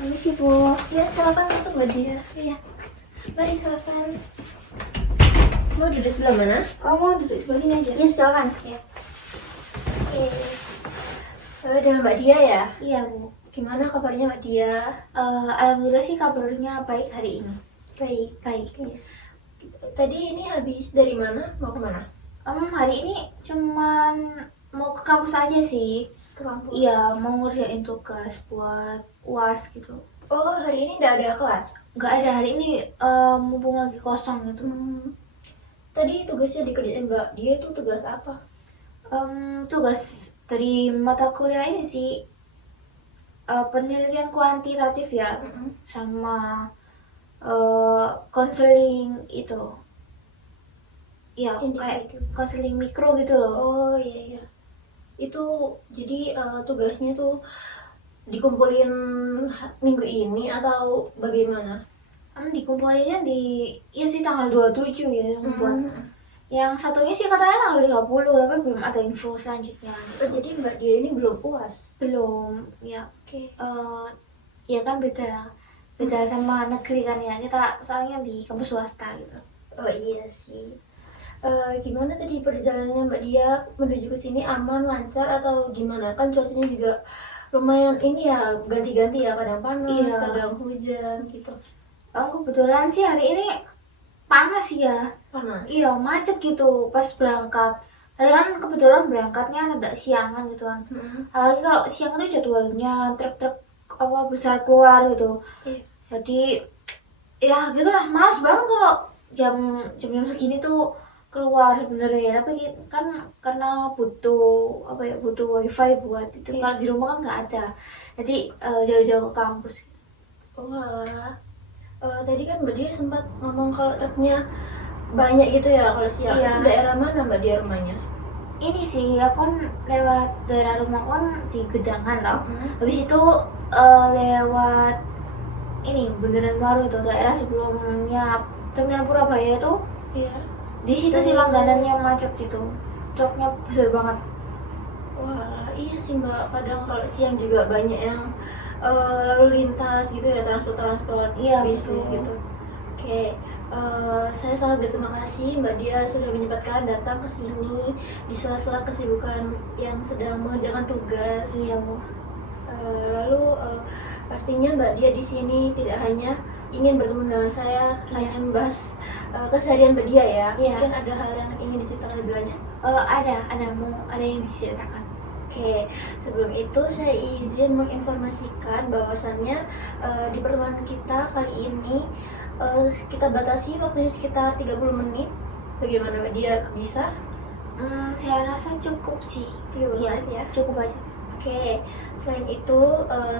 Permisi Bu. Ya, silakan masuk Mbak Dia. Iya. Mari silakan. Mau duduk sebelah mana? Oh, mau duduk sebelah sini aja? Ya, silakan. Iya. Oke. Dengan Mbak Dia ya? Iya Bu. Gimana kabarnya Mbak Dia? Alhamdulillah sih kabarnya baik hari ini. Baik. Baik. Iya. Tadi ini habis dari mana? Mau kemana? Hari ini cuman mau ke kampus aja sih. Ke kampus? Iya, mau ngerjain tugas buat UAS gitu. Oh, hari ini nggak ada kelas? Nggak ada hari ini, mumpung lagi kosong gitu. Tadi tugasnya dikerjain Mbak Dia itu tugas apa? Tugas dari mata kuliah ini sih penelitian kuantitatif ya, sama konseling itu. Ya, kayak konseling mikro gitu loh. Oh iya iya. Itu jadi tugasnya tuh dikumpulin minggu ini atau bagaimana? Dikumpulinnya ya sih tanggal 27 ya yang buat. Yang satunya sih katanya tanggal 30, tapi belum ada info selanjutnya. Oh, jadi Mbak Dia ini belum puas? Belum, ya. Oke. Ya kan beda sama negeri kan ya. Kita soalnya di kampus swasta gitu. Oh iya sih. Gimana tadi perjalanannya Mbak Dia menuju ke sini, aman, lancar atau gimana? Kan cuacanya juga lumayan ini ya, ganti-ganti ya, kadang panas, kadang hujan gitu. Kebetulan sih hari ini panas ya. Panas? Iya, macet gitu pas berangkat. Tadi kan kebetulan berangkatnya agak siangan gitu kan. Apalagi kalau siang itu jadwalnya truk-truk besar keluar gitu. Jadi ya gitu lah, malas banget kalau jam segini tuh keluar sebenarnya ya, tapi kan karena butuh wifi buat itu. Kalau di rumah kan nggak ada, jadi jauh-jauh ke kampus. Oh alah. Tadi kan Mbak Dia sempat ngomong kalau truknya banyak gitu ya kalau siang. Itu daerah mana Mbak Dia rumahnya? Ini sih aku kan lewat daerah rumah kan di Gedangan loh. Habis itu lewat ini Bundaran Baru tuh, daerah sebelumnya Terminal Purabaya itu. Iya. Di situ sih langganannya macet gitu, truknya besar banget. Wah iya sih Mbak, kadang kalau siang juga banyak yang lalu lintas gitu ya, transport bisnis gitu. Oke, saya sangat berterima kasih Mbak Dia sudah menyempatkan datang ke sini di sela-sela kesibukan yang sedang mengerjakan tugas. Iya Bu. Lalu pastinya Mbak Dia di sini tidak hanya ingin bertemu dengan saya, hanya membahas keseharian Mbak Dia ya. Mungkin ada hal yang ingin diceritakan lebih lanjut? Ada yang diceritakan. Oke, sebelum itu saya izin menginformasikan bahwasannya di pertemuan kita kali ini kita batasi waktunya sekitar 30 menit. Bagaimana Mbak Dia, bisa? Saya rasa cukup sih. Iya, ya. Cukup aja. Oke, selain itu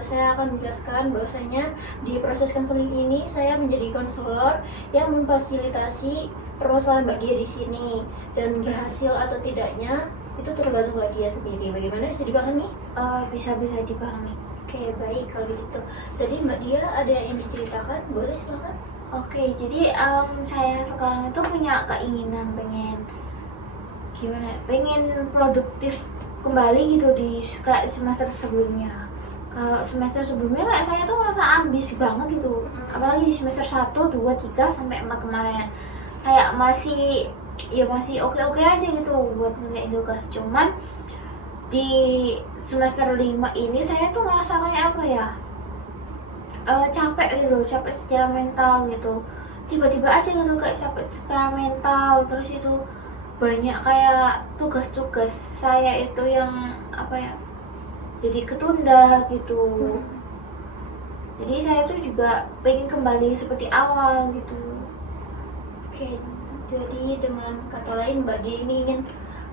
saya akan menjelaskan bahwasanya di proses konseling ini saya menjadi konselor yang memfasilitasi permasalahan Mbak Dia di sini, dan berhasil atau tidaknya itu tergantung Mbak Dia sendiri. Bagaimana, bisa dipahami? Bisa dipahami. Oke, baik kalau begitu. Jadi Mbak Dia ada yang diceritakan, boleh silakan. Oke, jadi saya sekarang itu punya keinginan pengen produktif kembali gitu di kayak semester sebelumnya. Kalau semester sebelumnya kayak saya tuh merasa ambis banget gitu, apalagi di semester 1, 2, 3, sampai 4 kemarin kayak masih oke aja gitu buat ngerjain tugas. Cuman di semester 5 ini saya tuh ngerasa kayak apa ya, capek gitu loh, capek secara mental gitu. Tiba-tiba aja gitu kayak capek secara mental. Terus itu banyak kayak tugas-tugas saya itu yang jadi ketunda gitu. Jadi saya tuh juga pengen kembali seperti awal gitu. Oke, jadi dengan kata lain Mbak Dia ini ingin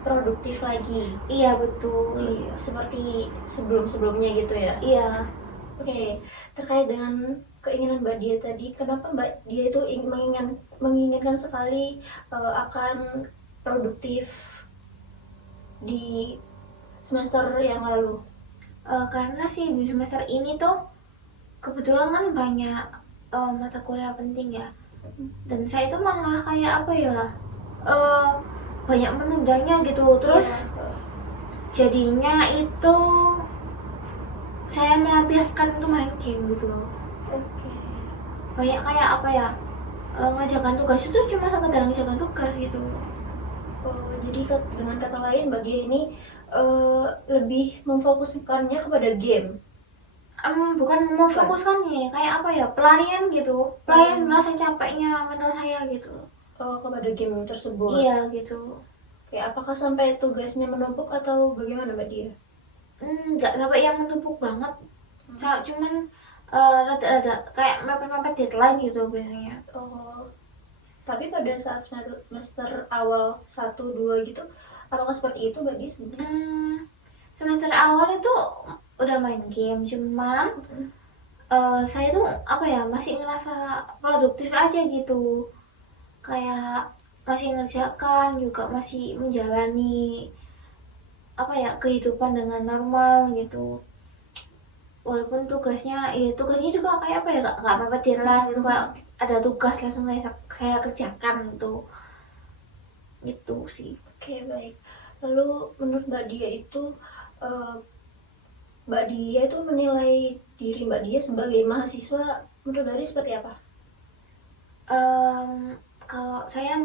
produktif lagi. Iya betul. Seperti sebelum-sebelumnya gitu ya. Iya. Oke, terkait dengan keinginan Mbak Dia tadi, kenapa Mbak Dia itu menginginkan sekali akan produktif di semester yang lalu? Karena sih di semester ini tuh kebetulan kan banyak mata kuliah penting ya, dan saya itu malah kayak banyak menundanya gitu. Terus jadinya itu saya melampiaskan itu main game gitu loh. Oke. Banyak kayak apa ya, ngajakan tugas itu cuma sekedar ngajakan tugas gitu. Oh, jadi dengan kata lain Mbak Dia ini lebih memfokuskannya kepada game. Bukan memfokuskannya, kayak apa ya, pelarian gitu, pelarian rasa capeknya mental saya gitu. Kepada game tersebut. Iya gitu. Kayak apakah sampai tugasnya menumpuk atau bagaimana Mbak Dia? Nggak sampai yang menumpuk banget, cuman rada-rada kayak mepet-mepet deadline gitu biasanya. Oh, tapi pada saat semester awal 1, 2 gitu, apakah seperti itu Mbak Dia sebenarnya? Semester awal itu udah main game, cuman saya tuh apa ya, masih ngerasa produktif aja gitu, kayak masih ngerjakan juga, masih menjalani apa ya, kehidupan dengan normal gitu. Walaupun tugasnya juga kayak apa ya, nggak mepet deadline gitu, kayak ada tugas langsung saya kerjakan gitu sih. Oke, baik. Lalu menurut Mbak Dia itu Mbak Dia itu menilai diri Mbak Dia sebagai mahasiswa menurut Mbak Dia seperti apa? Kalau saya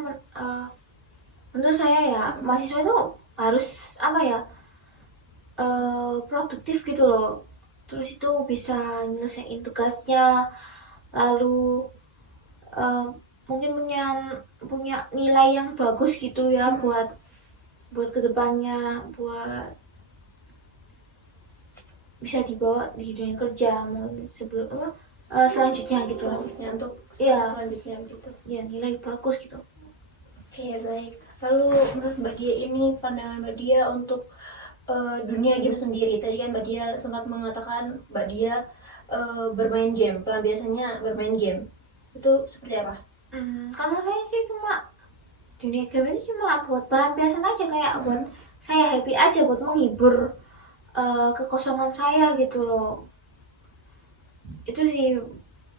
menurut saya ya, mahasiswa itu harus apa ya, produktif gitu loh. Terus itu bisa nyelesain tugasnya, lalu mungkin punya nilai yang bagus gitu ya, buat kedepannya, buat bisa dibawa di dunia kerja sebelum selanjutnya gitu. Selanjutnya untuk Iya. selanjutnya gitu. Ya, nilai bagus gitu. Oke, baik. Lalu menurut Mbak Dia ini, pandangan Mbak Dia untuk dunia game sendiri. Tadi kan Mbak Dia sempat mengatakan Mbak Dia bermain game, pelampiasannya bermain game. Itu seperti apa? Kalau saya sih cuma dunia game itu cuma buat pelampiasan aja, kayak buat saya happy aja, buat menghibur kekosongan saya gitu loh. Itu sih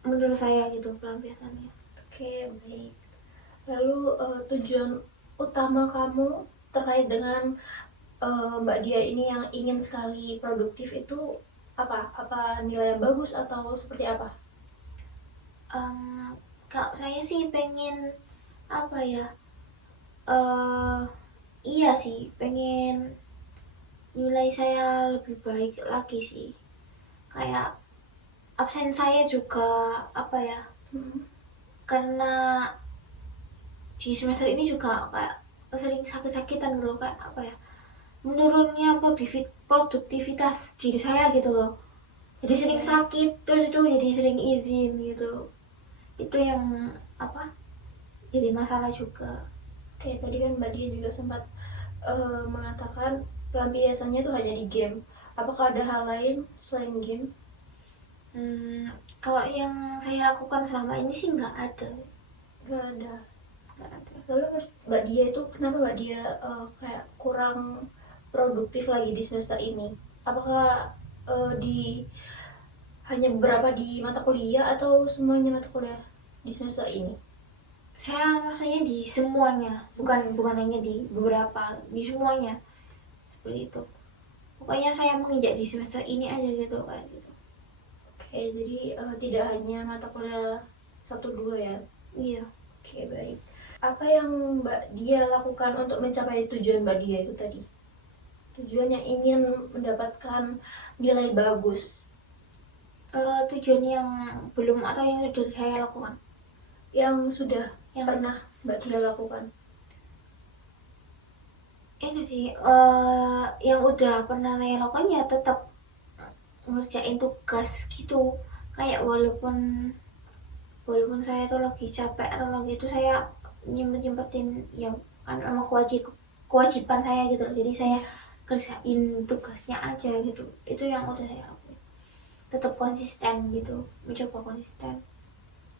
menurut saya gitu pelampiasannya. Oke, baik. Lalu tujuan utama kamu terkait dengan Mbak Dia ini yang ingin sekali produktif itu apa? Apa nilai yang bagus atau seperti apa? Kalau saya sih pengen apa ya, iya sih, pengen nilai saya lebih baik lagi sih. Kayak absen saya juga apa ya, karena di semester ini juga kayak sering sakit-sakitan gitu, kayak apa ya, menurunnya produktivitas diri saya gitu loh. Jadi sering sakit, terus itu jadi sering izin gitu. Itu yang apa, jadi masalah juga. Oke, tadi kan Mbak Dia juga sempat mengatakan pelampiasannya itu hanya di game. Apakah ada hal lain selain game? Kalau yang saya lakukan selama ini sih nggak ada. Nggak ada. Lalu menurut Mbak Dia itu kenapa Mbak Dia kayak kurang produktif lagi di semester ini? Apakah di hanya beberapa di mata kuliah atau semuanya mata kuliah di semester ini? Saya rasanya di semuanya, bukan hanya di beberapa, di semuanya seperti itu. Pokoknya saya menginjak di semester ini aja gitu, kayak gitu. Oke, jadi tidak hanya mata kuliah 1, 2 ya? Iya. Oke, baik. Apa yang Mbak Dia lakukan untuk mencapai tujuan Mbak Dia itu tadi? Tujuan yang ingin mendapatkan nilai bagus. Tujuan yang belum atau yang sudah saya lakukan? Yang sudah pernah Mbak Dia lakukan. Ini sih, yang udah pernah saya lakukan ya tetap ngerjain tugas gitu. Kayak walaupun saya tuh lagi capek atau lagi itu, saya nyempetin ya, kan emang kewajiban saya gitu loh. Jadi saya kerjain tugasnya aja gitu. Itu yang udah saya lakuin. Tetap konsisten gitu, mencoba konsisten.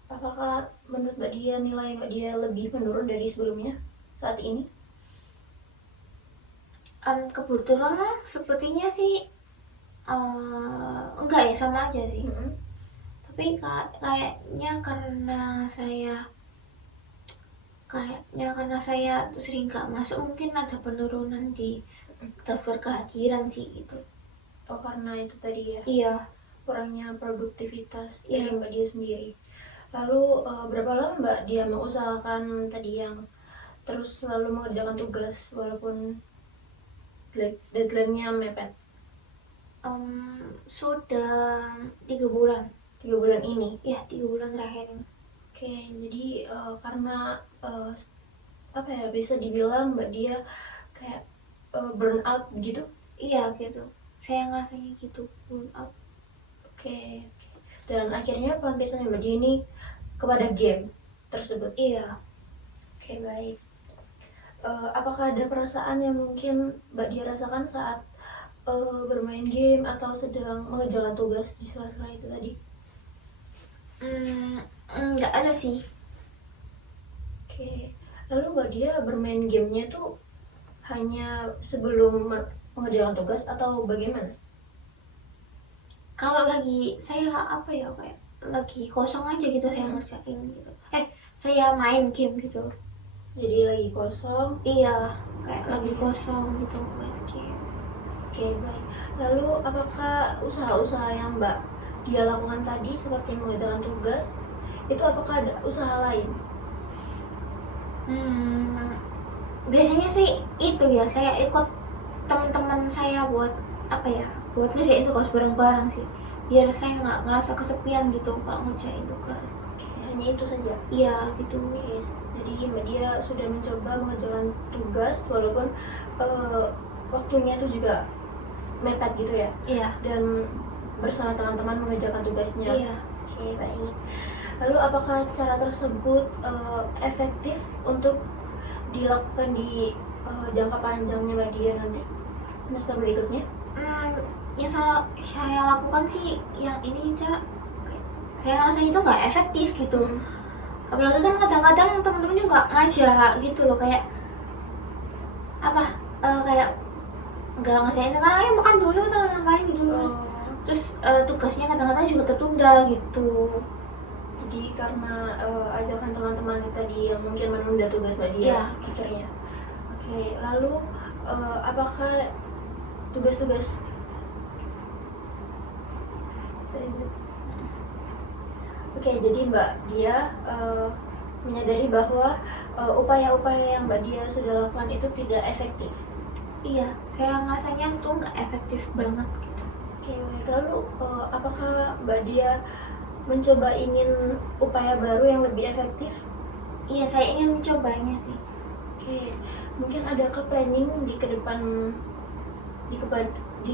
Apakah menurut Mbak Dia nilai Mbak Dia lebih menurun dari sebelumnya saat ini? Kebetulan sepertinya sih enggak ya, sama aja sih. Tapi kayaknya karena saya tuh sering gak masuk, mungkin ada penurunan di daftar kehadiran sih gitu. Oh, karena itu tadi ya, Iya. kurangnya produktivitas Iya. dari Mbak Dia sendiri. Lalu berapa lama Mbak Dia mengusahakan tadi yang terus selalu mengerjakan tugas walaupun deadline-nya mepet? Sudah 3 bulan. 3 bulan ini. Ya, 3 bulan terakhir ini. Oke, jadi karena apa ya, bisa dibilang Mbak Dia kayak burn out gitu. Iya gitu, saya ngerasanya gitu, burn out. Oke. Dan akhirnya pelampiasan Mbak Dia ini kepada game tersebut. Iya. Oke, baik. Apakah ada perasaan yang mungkin Mbak Dia rasakan saat bermain game atau sedang mengerjakan tugas di sela-sela itu tadi? Nggak ada sih. Oke. Lalu Mbak Dia bermain gamenya tuh hanya sebelum mengerjakan tugas atau bagaimana? Kalau lagi saya apa ya, kayak lagi kosong aja gitu saya ngerjain gitu. Saya main game gitu. Jadi lagi kosong. Iya, kayak lagi kosong gitu main game. Oke, baik. Lalu apakah usaha-usaha yang Mbak Dia lakukan tadi seperti mengerjakan tugas, itu apakah ada usaha lain? Biasanya sih itu ya, saya ikut teman-teman saya buat apa ya, buat ngerjain tugas bareng-bareng sih, biar saya nggak ngerasa kesepian gitu kalau ngerjain tugas. Oke, hanya itu saja. Iya gitu. Oke, jadi Mbak Dia sudah mencoba mengerjakan tugas walaupun waktunya itu juga mepet gitu ya. Iya. Dan bersama teman-teman mengerjakan tugasnya. Iya. Oke, baik. Lalu apakah cara tersebut efektif untuk dilakukan di jangka panjangnya Mbak Dia nanti semester berikutnya? Yang saya lakukan sih yang ini, Cak, saya ngerasa itu nggak efektif gitu. Apalagi kan kadang-kadang temen-temen juga ngajak gitu loh, kayak apa, kayak nggak ngerjain sekarang, ayo makan dulu atau ngapain gitu. Terus tugasnya kadang-kadang juga tertunda gitu. Jadi karena ajakan teman-teman tadi yang mungkin menunda tugas Mbak Dia pikirnya. Oke, lalu apakah tugas-tugas jadi Mbak Dia menyadari bahwa upaya-upaya yang Mbak Dia sudah lakukan itu tidak efektif. Iya, saya ngerasanya itu nggak efektif banget gitu. Oke, lalu apakah Mbak Dia mencoba ingin upaya baru yang lebih efektif? Iya, saya ingin mencobanya sih. Oke, mungkin adakah planning di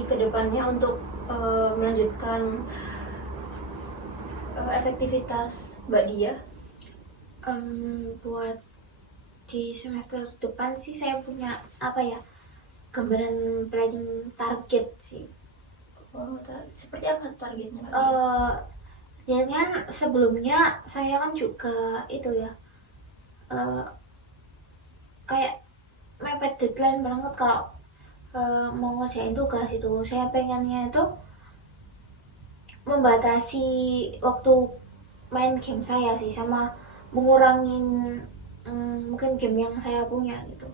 kedepannya untuk melanjutkan efektivitas Mbak Dia? Buat di semester depan sih saya punya apa ya, gambaran planning target sih. Seperti apa targetnya Mbak Ya kan sebelumnya saya kan juga itu ya, kayak mepet deadline banget kalau mau ngerjain tugas itu. Saya pengennya itu membatasi waktu main game saya sih, sama mengurangin mungkin game yang saya punya gitu.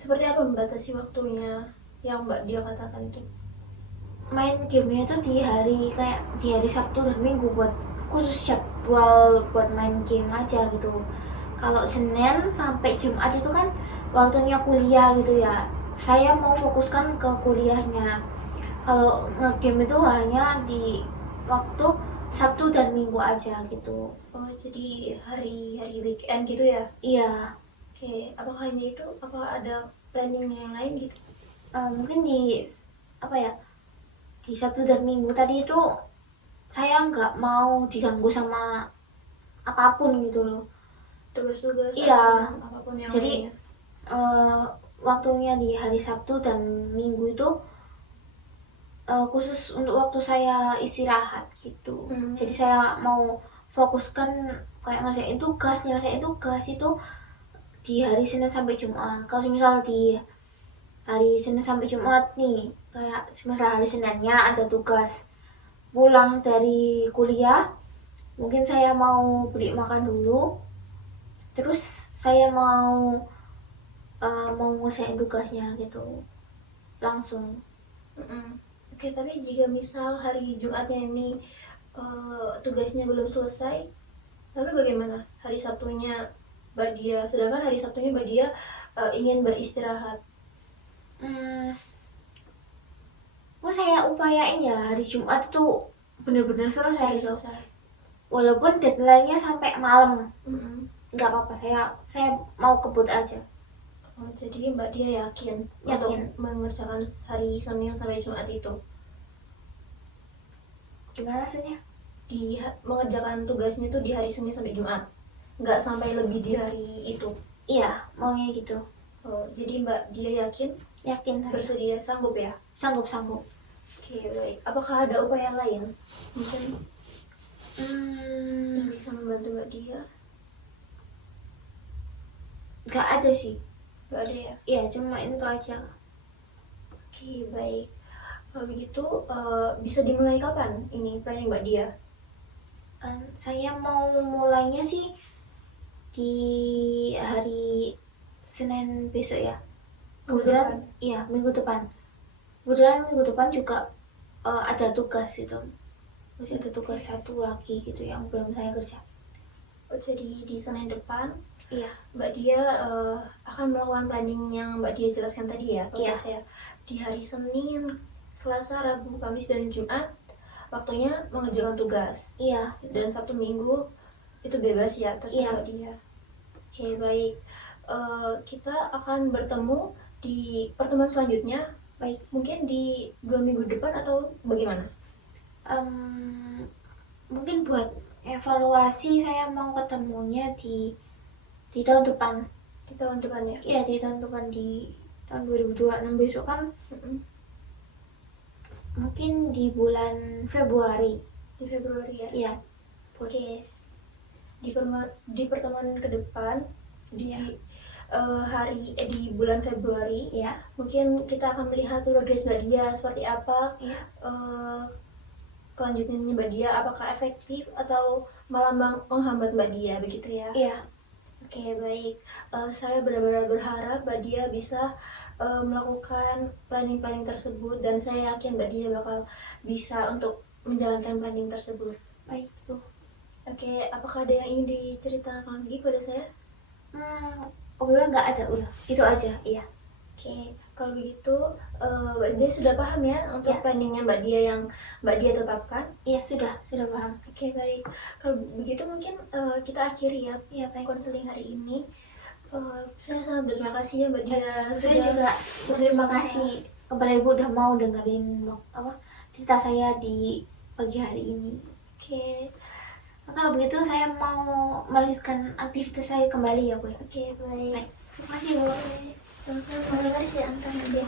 Seperti apa membatasi waktunya yang Mbak Dia katakan itu? Main gamenya itu di hari Sabtu dan Minggu, buat khusus jadwal buat main game aja gitu. Kalau Senin sampai Jumat itu kan waktunya kuliah gitu ya, saya mau fokuskan ke kuliahnya. Kalau nge-game itu hanya di waktu Sabtu dan Minggu aja gitu. Oh, jadi hari weekend gitu ya? Iya. Oke, apakah hanya itu? Apa ada planning yang lain gitu? Mungkin di apa ya, di Sabtu dan Minggu tadi itu saya nggak mau diganggu sama apapun gitu loh. Tugas-tugas Iya. apapun yang jadi waktunya di hari Sabtu dan Minggu itu khusus untuk waktu saya istirahat gitu. Jadi saya mau fokuskan kayak nyelesain tugas itu di hari Senin sampai Jumat. Kalau misal di hari Senin sampai Jumat nih, kayak misal hari Seninnya ada tugas, pulang dari kuliah mungkin saya mau beli makan dulu, terus saya mau ngerjain tugasnya gitu langsung. Oke, tapi jika misal hari Jumatnya ini tugasnya belum selesai, lalu bagaimana hari Sabtunya Mbak Dia? Sedangkan hari Sabtunya Mbak Dia ingin beristirahat. Saya upayain ya hari Jumat itu bener-bener selesai gitu. Selesai. Walaupun deadline-nya sampai malam, Mm-mm. nggak apa-apa. Saya mau kebut aja. Oh, jadi Mbak Dia yakin untuk mengerjakan hari Senin sampai Jumat itu? Gimana maksudnya? Mengerjakan tugasnya itu di hari Senin sampai Jumat, nggak sampai lebih di hari itu? Iya, maunya gitu. Oh, jadi Mbak Dia yakin Yakin saya. bersedia, sanggup ya? Sanggup. Oke, baik. Apakah ada upaya lain mungkin yang bisa membantu Mbak Dia? Nggak ada sih. Nggak ada ya? Iya, cuma itu aja. Oke, baik. Kalau begitu bisa dimulai kapan ini planning Mbak Dia? Saya mau mulainya sih di hari Senin besok ya. Kebetulan iya minggu depan. Kebetulan minggu depan juga ada tugas itu. Masih ada tugas satu lagi gitu yang belum saya kerja. Oh, jadi di Senin depan Iya. Mbak Dia akan melakukan planning yang Mbak Dia jelaskan tadi ya? Iya. Saya di hari Senin, Selasa, Rabu, Kamis, dan Jumat waktunya mengerjakan tugas. Iya. Dan Sabtu Minggu itu bebas ya, terserah Mbak Dia. Oke, baik. Kita akan bertemu di pertemuan selanjutnya. Baik. Mungkin di 2 minggu depan atau bagaimana? Mungkin buat evaluasi saya mau ketemunya di tahun depan. Di tahun depan ya? Iya, di tahun depan, di tahun 2026 besok kan. Mungkin di bulan Februari. Di Februari ya? Iya. Oke. Di pertemuan ke depan di di bulan Februari ya, mungkin kita akan melihat progres Mbak Dia seperti apa. Iya. Kelanjutannya Mbak Dia apakah efektif atau malah menghambat Mbak Dia, begitu ya? Iya. Oke, baik. Saya benar-benar berharap Mbak Dia bisa melakukan planning tersebut, dan saya yakin Mbak Dia bakal bisa untuk menjalankan planning tersebut. Baik, Bu. Oke, apakah ada yang ingin diceritakan lagi pada saya? Udah nggak ada, udah. Itu aja, iya. Oke, kalau begitu Mbak Dia sudah paham ya untuk planningnya Mbak Dia yang Mbak Dia tetapkan? Iya, sudah paham. Oke, baik. Kalau begitu mungkin kita akhiri ya, baik. konseling hari ini. Saya sangat berterima kasih ya Mbak Dia. Saya juga berterima kasih kepada Ibu udah mau dengerin cerita saya di pagi hari ini. Oke. Kalau begitu saya mau melanjutkan aktivitas saya kembali ya Bu. Oke, baik. Terima kasih Bu. Sama-sama. Mari saya antar Mbak Dia.